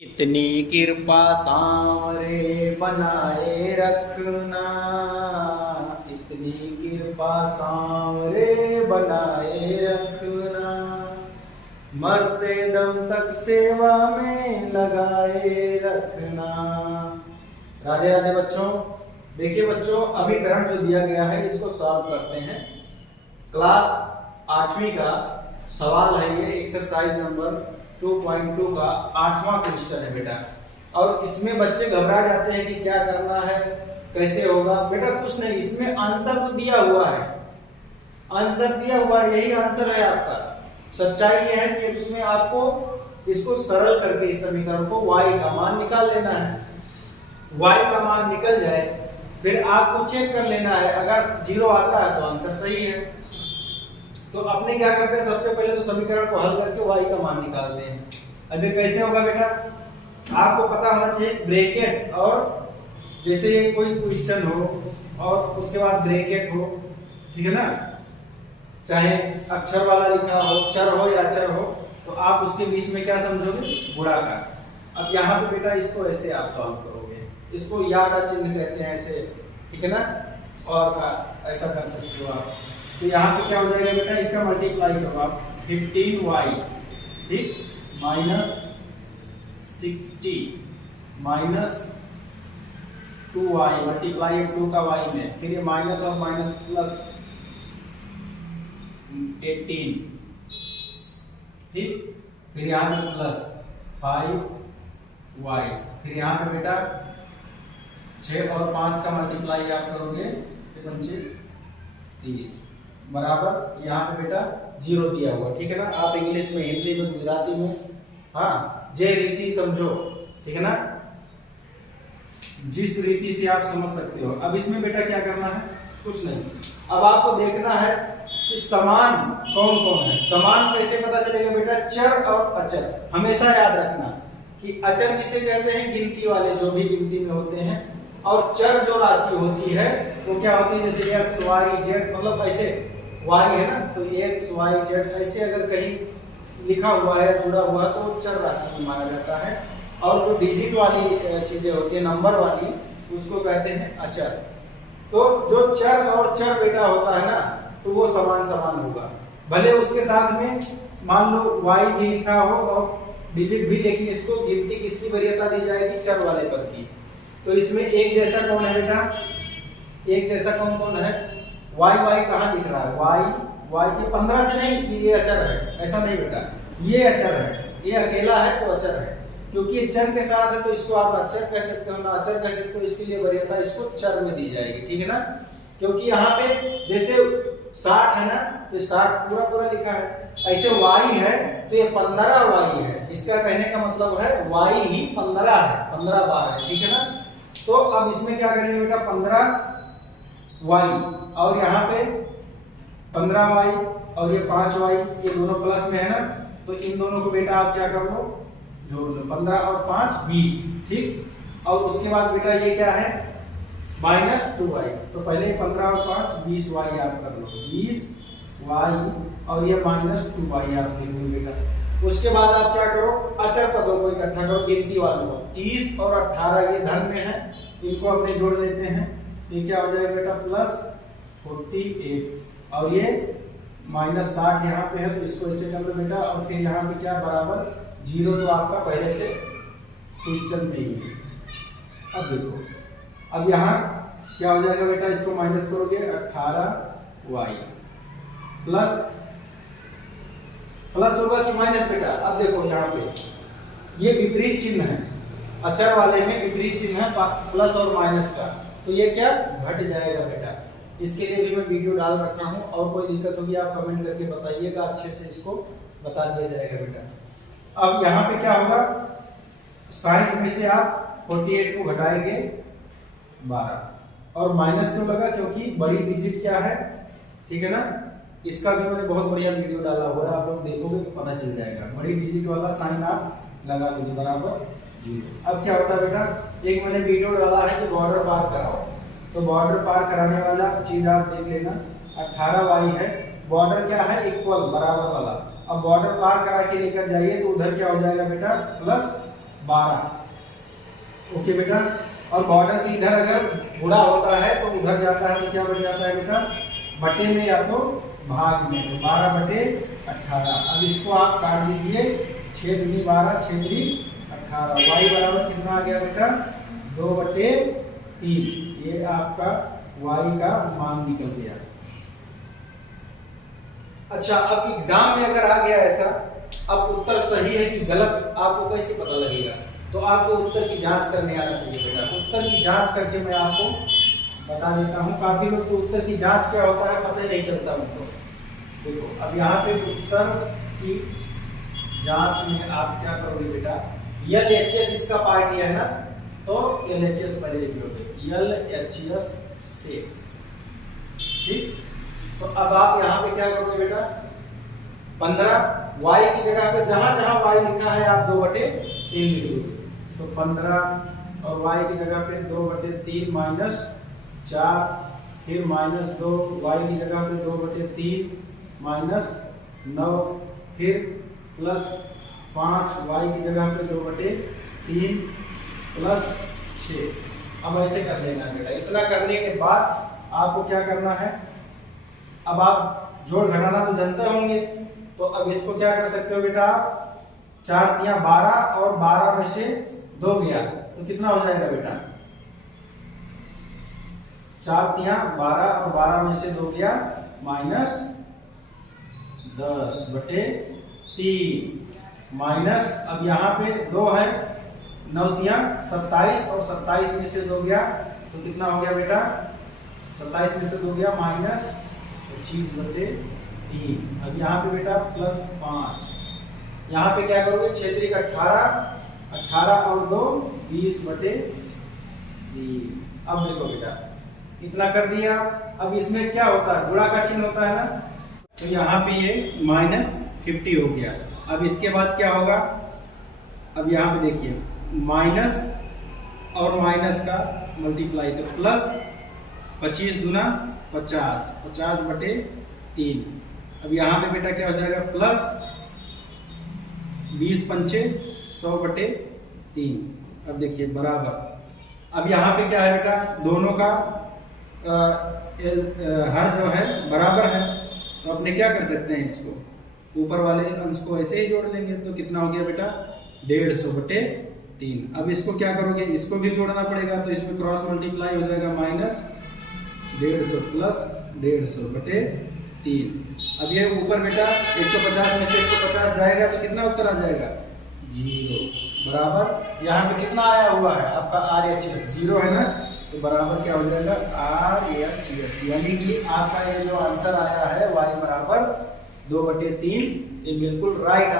इतनी कृपा सांवरे बनाए रखना, इतनी कृपा सांवरे बनाए रखना, मरते दम तक सेवा में लगाए रखना। राधे राधे बच्चों। देखिए बच्चों, अभिकरण जो दिया गया है इसको सॉल्व करते हैं। क्लास 8वीं का सवाल है ये, एक्सरसाइज नंबर 2.2 का 8वां क्वेश्चन है बेटा। और इसमें बच्चे घबरा जाते हैं कि क्या करना है, कैसे होगा। बेटा कुछ नहीं, इसमें आंसर तो दिया हुआ है, आंसर दिया हुआ है, यही आंसर है आपका। सच्चाई यह है कि इसमें आपको इसको सरल करके इस समीकरण को y का मान निकाल लेना है। y का मान निकल जाए फिर आपको चेक कर लेना है, अगर 0 आता है तो आंसर सही है। तो अपने क्या करते हैं, सबसे पहले तो समीकरण को हल करके y का मान निकालते हैं। अभी कैसे होगा बेटा, आपको पता होना चाहिए ब्रैकेट, और जैसे कोई क्वेश्चन हो और उसके बाद ब्रैकेट हो, ठीक है ना, चाहे अक्षर वाला लिखा हो, चर हो या अचर हो, तो आप उसके बीच में क्या समझोगे, गुणाकार। अब यहाँ पे बेटा इसको ऐसे आप सॉल्व करोगे, इसको या का चिन्ह कहते हैं ऐसे, ठीक है ना, और का ऐसा कर सकते हो आप। तो यहाँ पे क्या हो जाएगा बेटा, इसका मल्टीप्लाई करो आप 15y, ठीक, माइनस 60 माइनस 2y, मल्टीप्लाई 2 का y में, फिर ये माइनस और माइनस प्लस 18, ठीक, फिर यहाँ पे प्लस 5y, फिर यहाँ पे बेटा 6 और 5 का मल्टीप्लाई आप करोगे तो 30 बराबर, यहाँ पे बेटा 0 दिया हुआ, ठीक है ना। आप इंग्लिश में, हिंदी में, गुजराती में, हाँ, जे रीति समझो, ठीक है ना, जिस रीति से आप समझ सकते हो। अब इसमें बेटा क्या करना है, कुछ नहीं, अब आपको देखना है कि समान कौन कौन है। समान कैसे पता चलेगा बेटा, चर और अचर। हमेशा याद रखना कि अचर किसे कहते हैं, गिनती वाले, जो भी गिनती में होते हैं, और चर जो राशि होती है वो क्या होती है, जैसे x y z, मतलब ऐसे y है ना, तो x y z ऐसे अगर कहीं लिखा हुआ है, जुड़ा हुआ है, तो चर राशि में माना जाता है। और जो डिजिट वाली चीजें होती है, नंबर वाली, उसको कहते हैं अचर। तो जो चर और चर बेटा होता है ना, तो वो समान समान होगा, भले उसके साथ में मान लो y भी लिखा हो और डिजिट भी, लेकिन इसको गिनती किसकी वरीयता दी जाएगी, चर वाले पद की। तो इसमें एक जैसा कौन है बेटा, एक जैसा कौन कौन है, y y कहाँ दिख रहा है, y y, ये 15 से नहीं कि ये अचर है, ऐसा नहीं बेटा, ये अचर है, ये अकेला है तो अचर है, क्योंकि ये चर के साथ है तो इसको आप अचर कह सकते हो ना अचर कह सकते हो, इसके लिए वरीयता इसको चर में दी जाएगी, ठीक है ना। क्योंकि यहाँ पे जैसे 60 है ना, तो 60 पूरा पूरा लिखा है, ऐसे y है तो ये 15y है, इसका कहने का मतलब है y ही 15 है, 15 बार है, ठीक है ना। तो अब इसमें क्या करेंगे बेटा, 15y और यहाँ पे 15y और ये 5y, ये दोनों प्लस में है ना, तो इन दोनों को बेटा आप क्या कर लो, जोड़ लो, 15 और 5 20, ठीक। और उसके बाद बेटा ये क्या है, माइनस 2y, तो पहले 15 और 5 20y आप कर लो, 20y और ये माइनस 2y आप लिख लो बेटा। उसके बाद आप क्या करो, अचर पदों को इकट्ठा करो, गिनती वालों को, 30 और 18 ये धन में है, इनको अपने जोड़ लेते हैं, ये क्या हो जाएगा बेटा, प्लस 48 और ये माइनस 60 यहाँ पे है, तो इसको ऐसे कर लो बेटा। और फिर यहाँ पे क्या बराबर 0, तो आपका पहले से क्वेश्चन में ही है। अब देखो, अब यहाँ क्या हो जाएगा बेटा, इसको माइनस करोगे 18y प्लस होगा कि माइनस बेटा। अब देखो यहाँ पे ये विपरीत चिन्ह है, अचर वाले में विपरीत चिन्ह है प्लस और माइनस का, तो ये क्या घट जाएगा बेटा। इसके लिए भी मैं वीडियो डाल रखा हूँ, और कोई दिक्कत होगी आप कमेंट करके बताइएगा, अच्छे से इसको बता दिया जाएगा बेटा। अब यहाँ पे क्या होगा, 60 में से आप 48 को घटाएंगे 12, और माइनस क्यों लगा, क्योंकि बड़ी डिजिट क्या है, ठीक है ना। इसका भी मैंने बहुत बढ़िया वीडियो डाला हुआ है, आप लोग देखोगे तो पता चल जाएगा। बड़ी डिजिट वाला साइन आप लगा लीजिए, बराबर 0। अब क्या होता है बेटा, एक मैंने वीडियो डाला है कि बॉर्डर पार कराओ, तो बॉर्डर पार कराने वाला चीज आप देख लेना, 18y है, बॉर्डर क्या है, इक्वल, बराबर वाला। अब बॉर्डर पार करा के लेकर जाइए तो उधर क्या हो जाएगा बेटा, प्लस 12। ओके बेटा, और बॉर्डर की इधर अगर गुणा होता है तो उधर जाता है तो क्या बन जाता है बेटा, बटे में या तो भाग में, तो 12/18। अब इसको आप काट दीजिए, 6 दूनी 12, 6 दूनी 18। y बराबर कितना आ गया बेटा, 2/3। ये आपका y का मान निकल गया। अच्छा, अब एग्जाम में अगर आ गया ऐसा, अब उत्तर सही है कि गलत आपको कैसे पता लगेगा, तो आपको उत्तर की जांच करने आना चाहिए बेटा। उत्तर की जांच करके मैं आपको बता देता हूँ। काफी लोग तो उत्तर की जांच क्या होता है पता ही नहीं चलता उनको। देखो, अब यहाँ पे उत्तर की जांच में आप क्या करोगे बेटा, LHS इसका पार्ट ये है ना, तो LHS पहले लिख लोगे, LHS से, ठीक। तो अब आप यहाँ पे क्या करोगे बेटा, 15 y की जगह पे जहां जहां y लिखा है आप 2/3 लिख दो। तो 15 और y की जगह पे 2/3 माइनस 4, फिर -2, y की जगह पे 2/3 माइनस 9, फिर +5, y की जगह पे 2/3 प्लस 6। अब ऐसे कर लेना बेटा। इतना करने के बाद आपको क्या करना है, अब आप जोड़ घटाना तो जानते होंगे, तो अब इसको क्या कर सकते हो बेटा, 4 तिया 12 और 12 में से 2 गया तो कितना हो जाएगा बेटा, 4 तिया 12 और 12 में से 2 गया -10/3 माइनस, अब यहाँ पे 2 है, 9 तिया 27 और 27 में से 2 गया तो कितना हो गया बेटा, 27 में से 2 गया -25/3। अब यहाँ पे बेटा +5, यहाँ पे क्या करोगे, 6 × 18 और 2 20/3। अब देखो बेटा, इतना कर दिया। अब इसमें क्या होता है, गुणा का चिन्ह होता है ना, तो यहाँ पे ये -50 हो गया। अब इसके बाद क्या होगा, अब यहाँ पे देखिए, माइनस और माइनस का मल्टीप्लाई, तो प्लस 25 दूना 50, 50/3। अब यहाँ पे बेटा क्या हो जाएगा, प्लस 20 पंचे 100/3। अब देखिए बराबर, अब यहाँ पे क्या है बेटा, दोनों का हर जो है बराबर है, तो अपने क्या कर सकते हैं, इसको ऊपर वाले अंश को ऐसे ही जोड़ लेंगे। तो कितना हो गया बेटा, 150/3। अब इसको क्या करोगे, इसको भी जोड़ना पड़ेगा, तो इसमें क्रॉस मल्टीप्लाई हो जाएगा, -150 प्लस 150/3। अब ये ऊपर बेटा 150 में से 150 जाएगा तो कितना उत्तर आ जाएगा, 0 बराबर। यहाँ पे कितना आया हुआ है आपका RHS 0 है ना, तो बराबर क्या हो जाएगा, RHS, यानी कि आपका ये जो आंसर आया है y बराबर 2/3, ये बिल्कुल राइट